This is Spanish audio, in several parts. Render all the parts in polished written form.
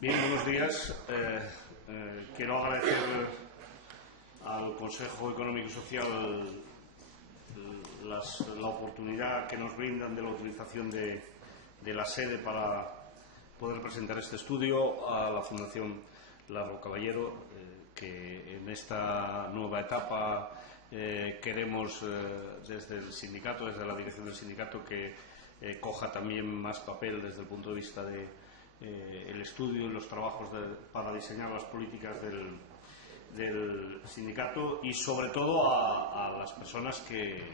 Bien, buenos días. Quiero agradecer al Consejo Económico y Social la oportunidad que nos brindan de la utilización de la sede para poder presentar este estudio, a la Fundación Largo Caballero, que en esta nueva etapa queremos desde el sindicato, desde la dirección del sindicato, que coja también más papel desde el punto de vista de el estudio y los trabajos para diseñar las políticas del sindicato, y sobre todo a las personas que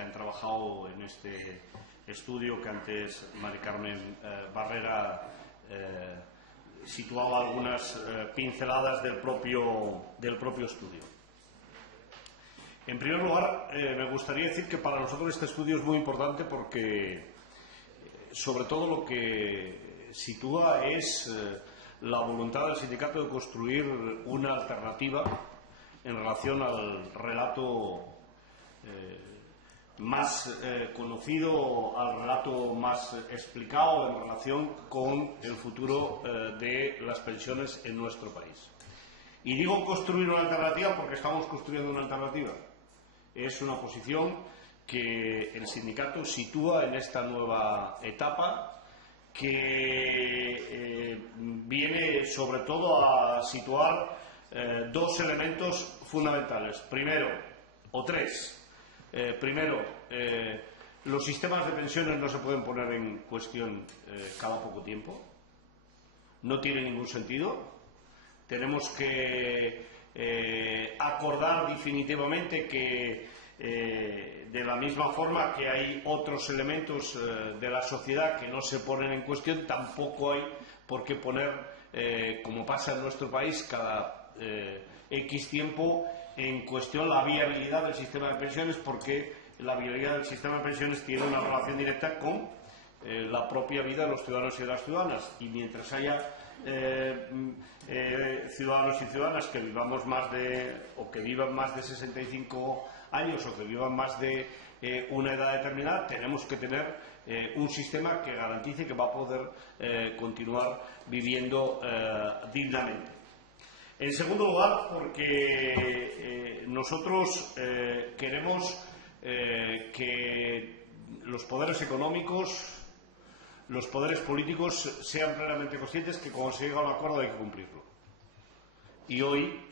han trabajado en este estudio, que antes Mari Carmen Barrera situaba algunas pinceladas del propio estudio. En primer lugar, me gustaría decir que para nosotros este estudio es muy importante porque sobre todo lo que sitúa es la voluntad del sindicato de construir una alternativa en relación al relato más conocido, al relato más explicado en relación con el futuro de las pensiones en nuestro país. Y digo construir una alternativa porque estamos construyendo una alternativa. Es una posición que el sindicato sitúa en esta nueva etapa, que viene sobre todo a situar dos elementos fundamentales. Primero, o tres. Primero, los sistemas de pensiones no se pueden poner en cuestión cada poco tiempo. No tiene ningún sentido. Tenemos que acordar definitivamente que de la misma forma que hay otros elementos de la sociedad que no se ponen en cuestión, tampoco hay por qué poner, como pasa en nuestro país, cada X tiempo en cuestión la viabilidad del sistema de pensiones, porque la viabilidad del sistema de pensiones tiene una relación directa con la propia vida de los ciudadanos y de las ciudadanas, y mientras haya ciudadanos y ciudadanas que vivamos que vivan más de 65 años o que vivan más de una edad determinada, tenemos que tener un sistema que garantice que va a poder continuar viviendo dignamente. En segundo lugar, porque nosotros queremos que los poderes económicos, los poderes políticos sean plenamente conscientes que cuando se llega a un acuerdo hay que cumplirlo. Y hoy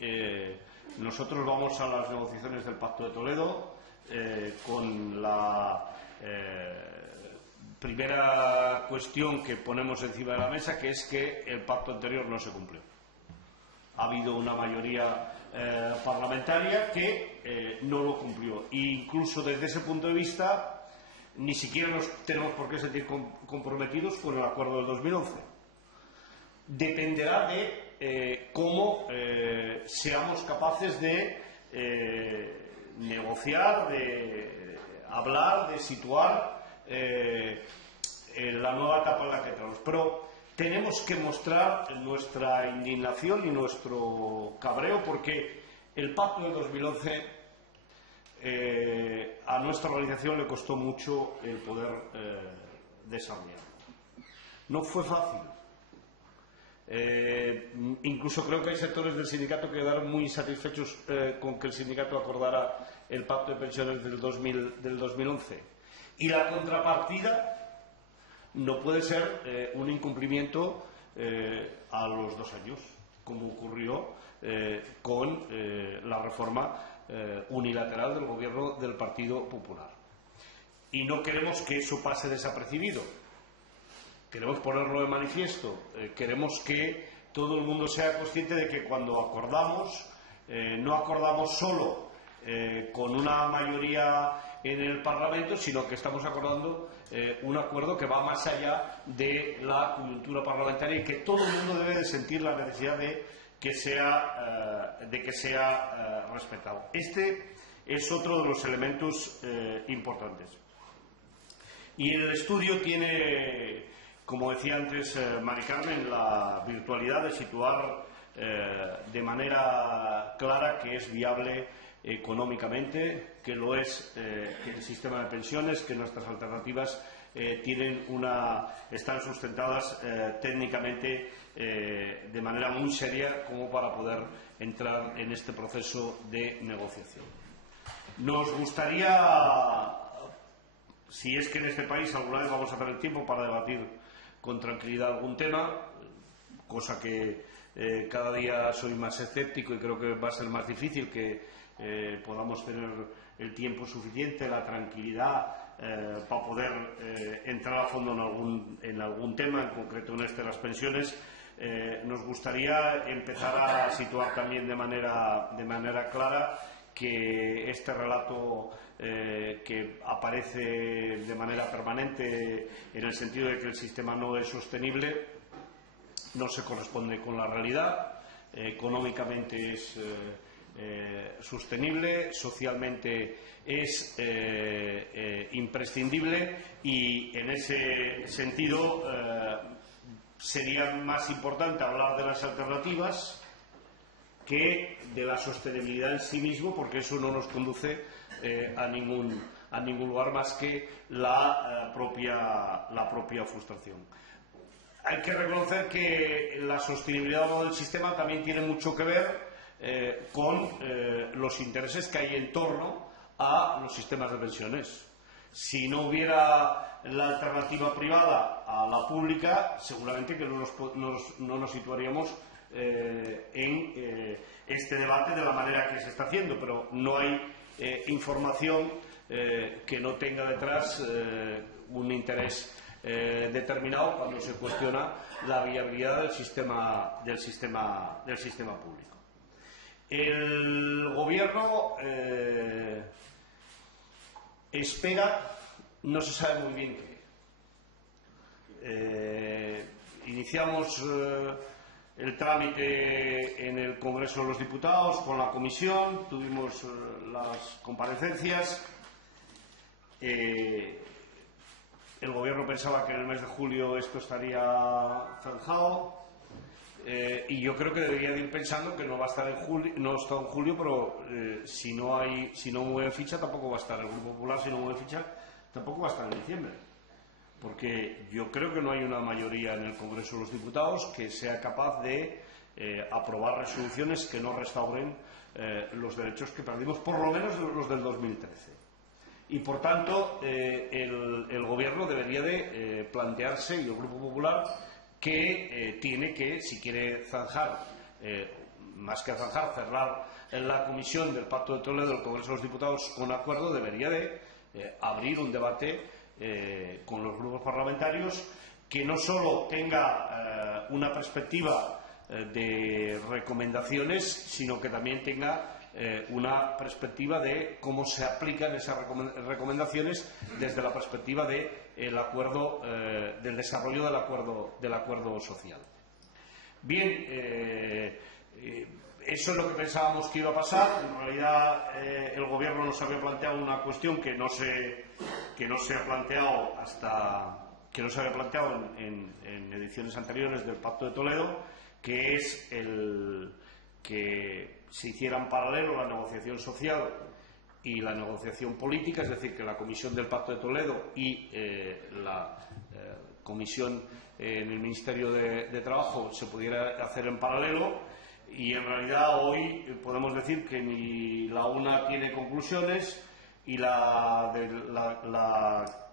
nosotros vamos a las negociaciones del Pacto de Toledo con la primera cuestión que ponemos encima de la mesa, que es que el pacto anterior no se cumplió. Ha habido una mayoría parlamentaria que no lo cumplió. E incluso desde ese punto de vista ni siquiera nos tenemos por qué sentir comprometidos con el acuerdo del 2011. Dependerá de cómo seamos capaces de negociar, de hablar, de situar la nueva etapa en la que entramos. Pero tenemos que mostrar nuestra indignación y nuestro cabreo porque el pacto de 2011 a nuestra organización le costó mucho el poder desarrollarlo. No fue fácil. Incluso creo que hay sectores del sindicato que quedaron muy insatisfechos con que el sindicato acordara el pacto de pensiones del 2011. Y la contrapartida no puede ser un incumplimiento a los 2 años, como ocurrió con la reforma unilateral del gobierno del Partido Popular. Y no queremos que eso pase desapercibido. Queremos ponerlo de manifiesto. Queremos que todo el mundo sea consciente de que cuando acordamos, no acordamos solo con una mayoría en el Parlamento, sino que estamos acordando un acuerdo que va más allá de la coyuntura parlamentaria y que todo el mundo debe de sentir la necesidad de que sea respetado. Este es otro de los elementos importantes. Y el estudio tiene, como decía antes Mari Carmen, la virtualidad de situar de manera clara que es viable económicamente, que lo es el sistema de pensiones, que nuestras alternativas están sustentadas técnicamente de manera muy seria como para poder entrar en este proceso de negociación. Nos gustaría, si es que en este país alguna vez vamos a tener tiempo para debatir con tranquilidad algún tema, cosa que cada día soy más escéptico y creo que va a ser más difícil que podamos tener el tiempo suficiente, la tranquilidad para poder entrar a fondo en algún tema, en concreto en este de las pensiones. Nos gustaría empezar a situar también de manera clara que este relato que aparece de manera permanente en el sentido de que el sistema no es sostenible no se corresponde con la realidad. Económicamente es sostenible, socialmente es imprescindible y en ese sentido sería más importante hablar de las alternativas que de la sostenibilidad en sí mismo, porque eso no nos conduce a ningún lugar más que la propia frustración. Hay que reconocer que la sostenibilidad del sistema también tiene mucho que ver con los intereses que hay en torno a los sistemas de pensiones. Si no hubiera la alternativa privada a la pública, seguramente que no nos situaríamos en este debate de la manera que se está haciendo, pero no hay información que no tenga detrás un interés determinado cuando se cuestiona la viabilidad del sistema público. El Gobierno espera, no se sabe muy bien qué. Iniciamos el trámite en el Congreso de los Diputados con la Comisión, tuvimos las comparecencias. El Gobierno pensaba que en el mes de julio esto estaría zanjado y yo creo que debería de ir pensando que no va a estar en julio, no está en julio, pero si no mueve ficha tampoco va a estar. El Grupo Popular, si no mueve ficha, tampoco va a estar en diciembre. Porque yo creo que no hay una mayoría en el Congreso de los Diputados que sea capaz de aprobar resoluciones que no restauren los derechos que perdimos, por lo menos los del 2013. Y, por tanto, el Gobierno debería de plantearse, y el Grupo Popular, que tiene que, si quiere zanjar, más que zanjar, cerrar en la Comisión del Pacto de Toledo del Congreso de los Diputados con acuerdo, debería de abrir un debate con los grupos parlamentarios que no solo tenga una perspectiva de recomendaciones, sino que también tenga una perspectiva de cómo se aplican esas recomendaciones desde la perspectiva del acuerdo, del desarrollo del acuerdo social. Bien, eso es lo que pensábamos que iba a pasar. En realidad, el Gobierno nos había planteado una cuestión que no se ha planteado en ediciones anteriores del Pacto de Toledo, que es el que se hiciera en paralelo la negociación social y la negociación política, es decir, que la Comisión del Pacto de Toledo y la Comisión en el Ministerio de Trabajo se pudiera hacer en paralelo. Y en realidad hoy podemos decir que ni la una tiene conclusiones y la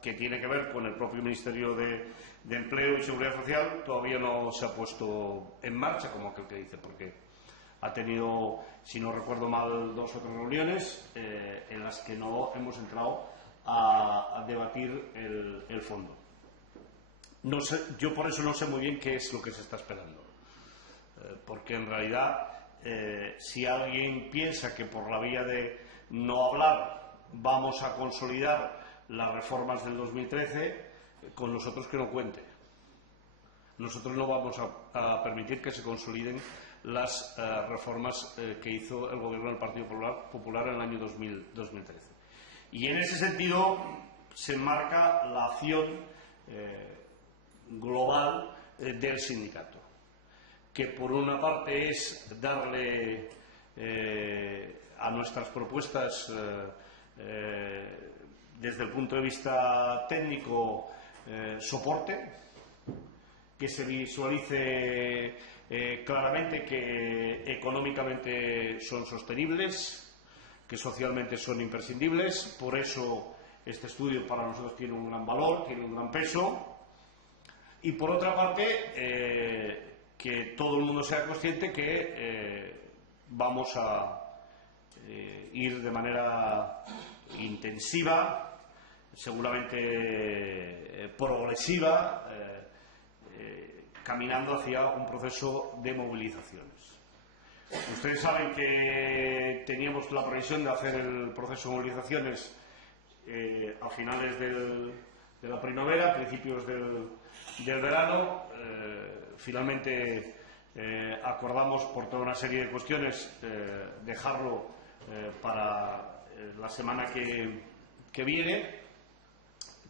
que tiene que ver con el propio Ministerio de Empleo y Seguridad Social todavía no se ha puesto en marcha, como aquel que dice, porque ha tenido, si no recuerdo mal, 2 o 3 reuniones en las que no hemos entrado a debatir el fondo. No sé, yo por eso no sé muy bien qué es lo que se está esperando. Porque en realidad, si alguien piensa que por la vía de no hablar vamos a consolidar las reformas del 2013, con nosotros que no cuente. Nosotros no vamos a permitir que se consoliden las reformas que hizo el Gobierno del Partido Popular en el año 2013. Y en ese sentido se enmarca la acción global del sindicato, que por una parte es darle a nuestras propuestas desde el punto de vista técnico soporte, que se visualice claramente que económicamente son sostenibles, que socialmente son imprescindibles. Por eso este estudio para nosotros tiene un gran valor, tiene un gran peso. Y por otra parte, que todo el mundo sea consciente que vamos a ir de manera intensiva, seguramente progresiva, caminando hacia un proceso de movilizaciones. Ustedes saben que teníamos la previsión de hacer el proceso de movilizaciones a finales de la primavera, principios del verano. Finalmente acordamos, por toda una serie de cuestiones, dejarlo para la semana que viene,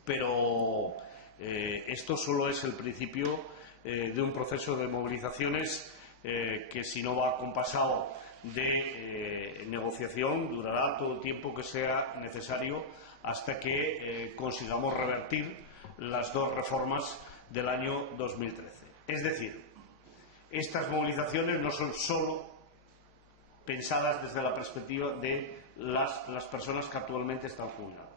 pero esto solo es el principio de un proceso de movilizaciones que, si no va acompasado de negociación, durará todo el tiempo que sea necesario hasta que consigamos revertir las dos reformas del año 2013. Es decir, estas movilizaciones no son solo pensadas desde la perspectiva de las personas que actualmente están jubiladas.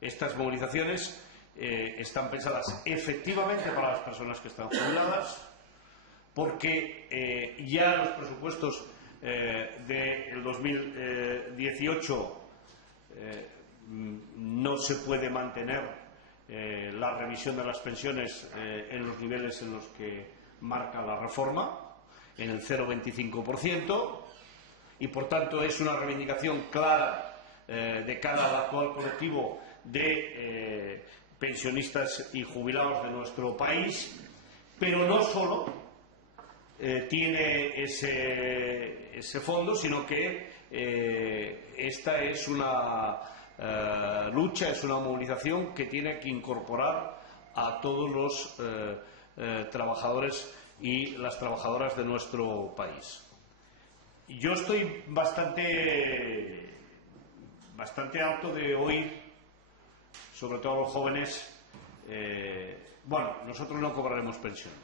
Estas movilizaciones están pensadas efectivamente para las personas que están jubiladas, porque ya los presupuestos del 2018 no se puede mantener la revisión de las pensiones en los niveles en los que marca la reforma, en el 0,25%, y por tanto es una reivindicación clara de cara al actual colectivo de pensionistas y jubilados de nuestro país, pero no solo tiene ese fondo, sino que esta es una lucha, es una movilización que tiene que incorporar a todos los trabajadores y las trabajadoras de nuestro país. Yo estoy bastante harto de oír, sobre todo a los jóvenes, bueno, nosotros no cobraremos pensión.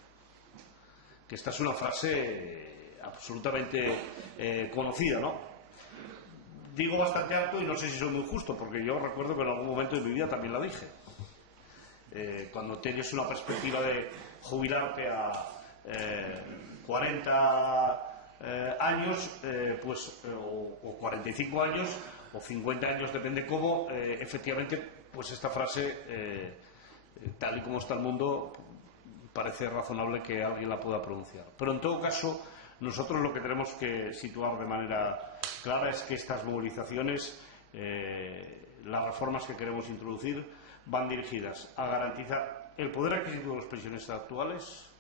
Que esta es una frase absolutamente conocida, ¿no? Digo bastante harto y no sé si soy muy justo, porque yo recuerdo que en algún momento de mi vida también la dije. Cuando tienes una perspectiva de jubilarte a 40 años, o 45 años, o 50 años, depende cómo, efectivamente, pues esta frase, tal y como está el mundo, parece razonable que alguien la pueda pronunciar. Pero en todo caso, nosotros lo que tenemos que situar de manera clara es que estas movilizaciones, las reformas que queremos introducir, van dirigidas a garantizar el poder adquisitivo de los pensionistas actuales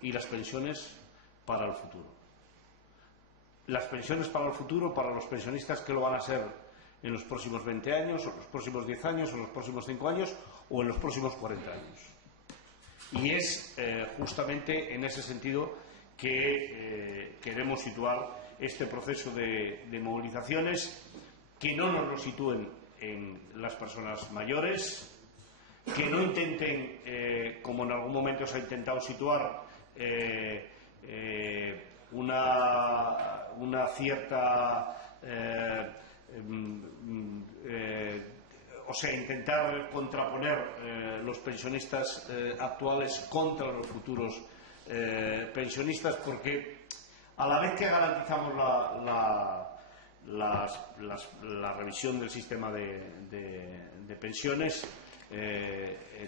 y las pensiones para el futuro. Las pensiones para el futuro, para los pensionistas que lo van a ser en los próximos 20 años, o en los próximos 10 años, o en los próximos 5 años, o en los próximos 40 años. Y es justamente en ese sentido que queremos situar este proceso de movilizaciones, que no nos lo sitúen en las personas mayores, que no intenten, como en algún momento se ha intentado situar, una cierta o sea, intentar contraponer los pensionistas actuales contra los futuros pensionistas, porque a la vez que garantizamos la revisión del sistema de pensiones,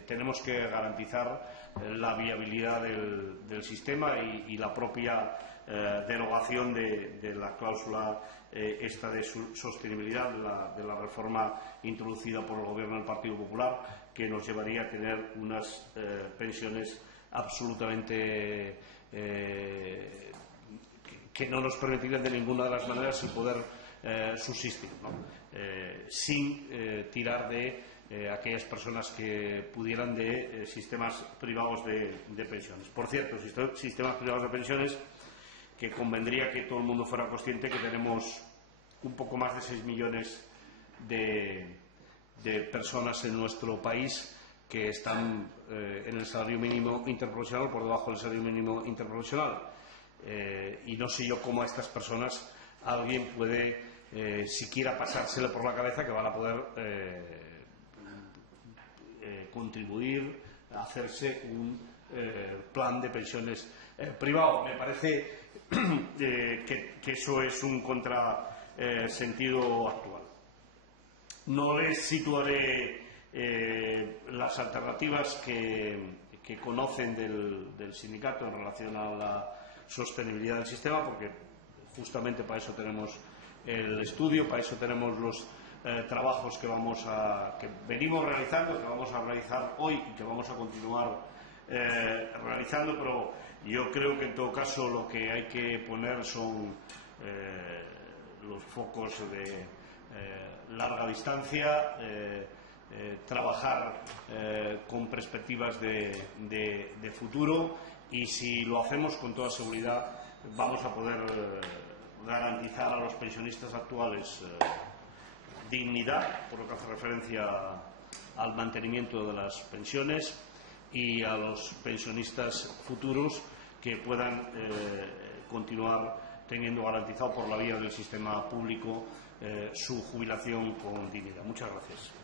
tenemos que garantizar la viabilidad del sistema y la propia derogación de la cláusula esta de sostenibilidad de la reforma introducida por el Gobierno del Partido Popular, que nos llevaría a tener unas pensiones absolutamente que no nos permitirían de ninguna de las maneras el poder subsistir, ¿no? Sin tirar de aquellas personas que pudieran de sistemas privados de pensiones. Por cierto, sistemas privados de pensiones que convendría que todo el mundo fuera consciente que tenemos un poco más de 6 millones de personas en nuestro país que están en el salario mínimo interprofesional, por debajo del salario mínimo interprofesional. Y no sé yo cómo a estas personas alguien puede siquiera pasársele por la cabeza que van a poder contribuir a hacerse un plan de pensiones privado. Me parece que eso es un contrasentido actual. No les situaré las alternativas que conocen del sindicato en relación a la sostenibilidad del sistema, porque justamente para eso tenemos el estudio, para eso tenemos los trabajos que venimos realizando, que vamos a realizar hoy y que vamos a continuar realizando, pero yo creo que en todo caso lo que hay que poner son los focos de larga distancia, trabajar con perspectivas de futuro, y si lo hacemos con toda seguridad vamos a poder garantizar a los pensionistas actuales dignidad, por lo que hace referencia al mantenimiento de las pensiones, y a los pensionistas futuros que puedan continuar teniendo garantizado por la vía del sistema público su jubilación con dignidad. Muchas gracias.